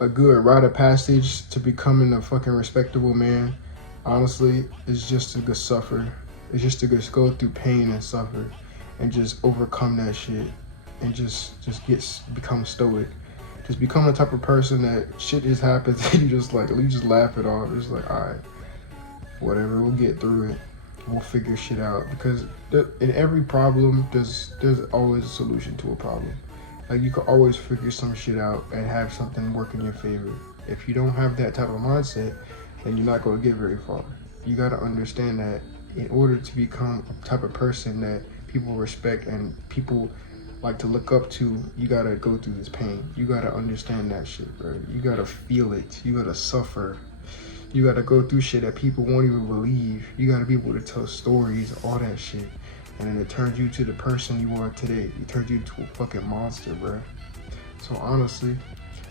a good rite of passage to becoming a fucking respectable man, honestly, is just to go suffer. It's just to just go through pain and suffer, and just overcome that shit, and just become stoic. Just become the type of person that shit just happens and you just laugh it off. It's like, alright, whatever, we'll get through it. We'll figure shit out because in every problem, there's always a solution to a problem. Like you can always figure some shit out and have something work in your favor. If you don't have that type of mindset, then you're not gonna get very far. You gotta understand that in order to become a type of person that people respect and people like to look up to, you gotta go through this pain. You gotta understand that shit, bro. You gotta feel it. You gotta suffer. You gotta go through shit that people won't even believe. You gotta be able to tell stories, all that shit. And then it turns you to the person you are today. It turns you into a fucking monster, bro. So honestly,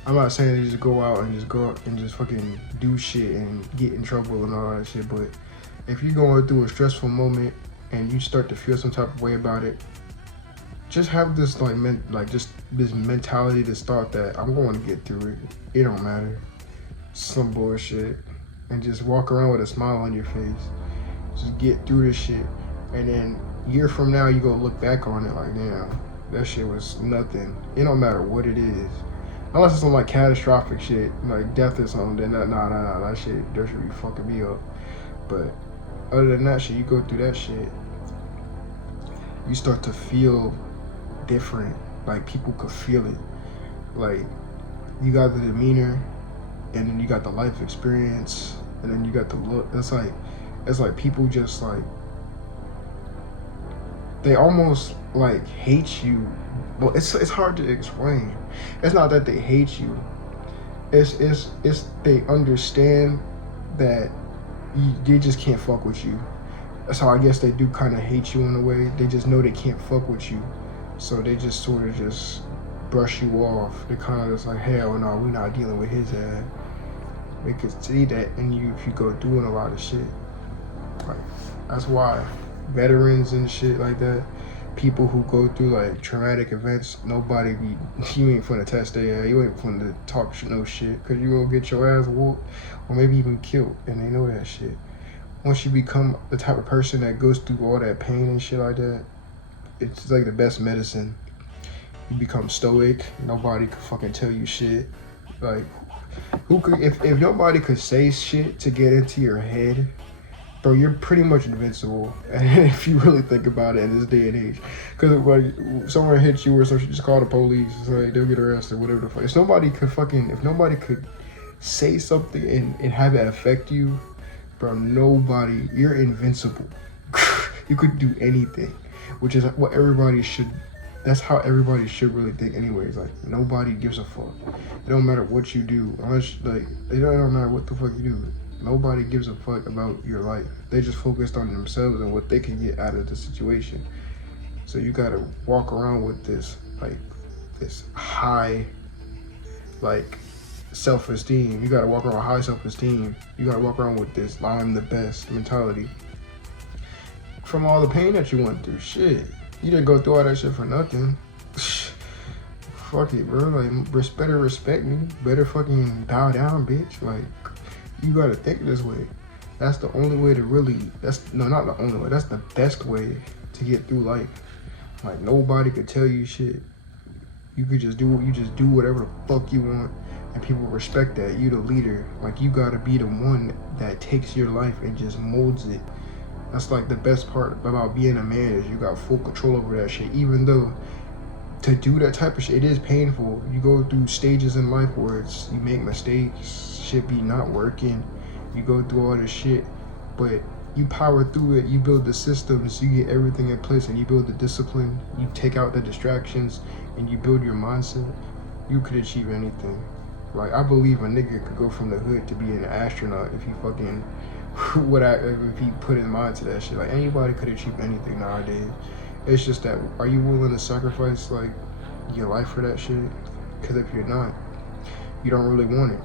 I'm not saying to just go out and just fucking do shit and get in trouble and all that shit, but if you're going through a stressful moment and you start to feel some type of way about it, just have this just this mentality, this thought that I'm going to get through it. It don't matter. Some bullshit. And just walk around with a smile on your face. Just get through this shit. And then a year from now, you go look back on it like, damn, that shit was nothing. It don't matter what it is. Unless it's some like catastrophic shit, like death or something, then that shit, that should be fucking me up. But other than that shit, you go through that shit, you start to feel different. Like people could feel it. Like you got the demeanor, and then you got the life experience, and then you got the look. It's like people just like, they almost like hate you. Well, it's hard to explain. It's not that they hate you. It's they understand that they just can't fuck with you. So I guess they do kind of hate you in a way. They just know they can't fuck with you, so they just sort of just brush you off. They're kind of just like, hell no, we're not dealing with his ass. They could see that in you if you go doing a lot of shit. Like that's why veterans and shit like that, people who go through like traumatic events, nobody be, you ain't finna test their ass, you ain't finna talk no shit, cause you gonna get your ass whooped or maybe even killed, and they know that shit. Once you become the type of person that goes through all that pain and shit like that, it's like the best medicine. You become stoic, nobody could fucking tell you shit. Like, who could, if nobody could say shit to get into your head, bro, you're pretty much invincible. And if you really think about it in this day and age, because like someone hits you or something, just call the police. It's like they'll get arrested, whatever the fuck. If nobody could say something and have it affect you, bro, nobody. You're invincible. You could do anything, which is what everybody should. That's how everybody should really think anyways. Like, nobody gives a fuck. It don't matter what you do. Unless, like, it don't matter what the fuck you do. Nobody gives a fuck about your life. They just focused on themselves and what they can get out of the situation. So you gotta walk around with this, like, this high, like, self-esteem. You gotta walk around with high self-esteem. You gotta walk around with this I'm the best mentality. From all the pain that you went through, shit. You didn't go through all that shit for nothing. Fuck it, bro. Like, better respect me. Better fucking bow down, bitch. Like, you gotta think this way. That's the only way to really, not the only way. That's the best way to get through life. Like, nobody could tell you shit. You just do whatever the fuck you want, and people respect that. You the leader. Like, you gotta be the one that takes your life and just molds it. That's like the best part about being a man, is you got full control over that shit. Even though to do that type of shit, it is painful. You go through stages in life where you make mistakes, shit be not working. You go through all this shit, but you power through it. You build the systems, you get everything in place, and you build the discipline. You take out the distractions, and you build your mindset. You could achieve anything. Like, I believe a nigga could go from the hood to be an astronaut if he fucking if he put his mind to that shit. Like, anybody could achieve anything nowadays. It's just that, are you willing to sacrifice like your life for that shit? Because if you're not, you don't really want it.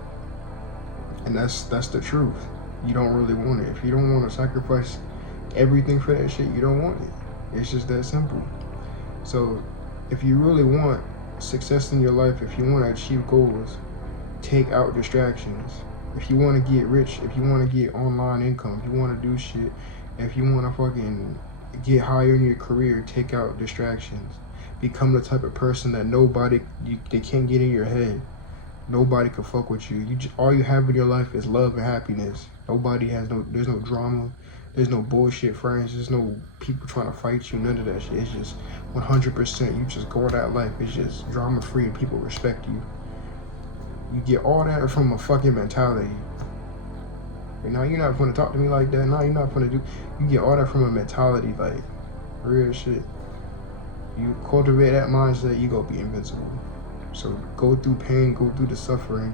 And that's the truth. You don't really want it. If you don't want to sacrifice everything for that shit, you don't want it. It's just that simple. So if you really want success in your life, if you want to achieve goals, take out distractions. If you want to get rich, if you want to get online income, if you want to do shit, if you want to fucking get higher in your career, take out distractions. Become the type of person that they can't get in your head. Nobody can fuck with you. All you have in your life is love and happiness. There's no drama. There's no bullshit friends. There's no people trying to fight you. None of that shit. It's just 100%. You just go that life. It's just drama free and people respect you. You get all that from a fucking mentality. And now you're not going to talk to me like that. Now you're not going to do. You get all that from a mentality, like real shit. You cultivate that mindset, you gonna be invincible. So go through pain, go through the suffering,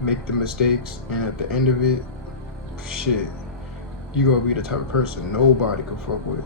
make the mistakes, and at the end of it, shit, you gonna be the type of person nobody can fuck with.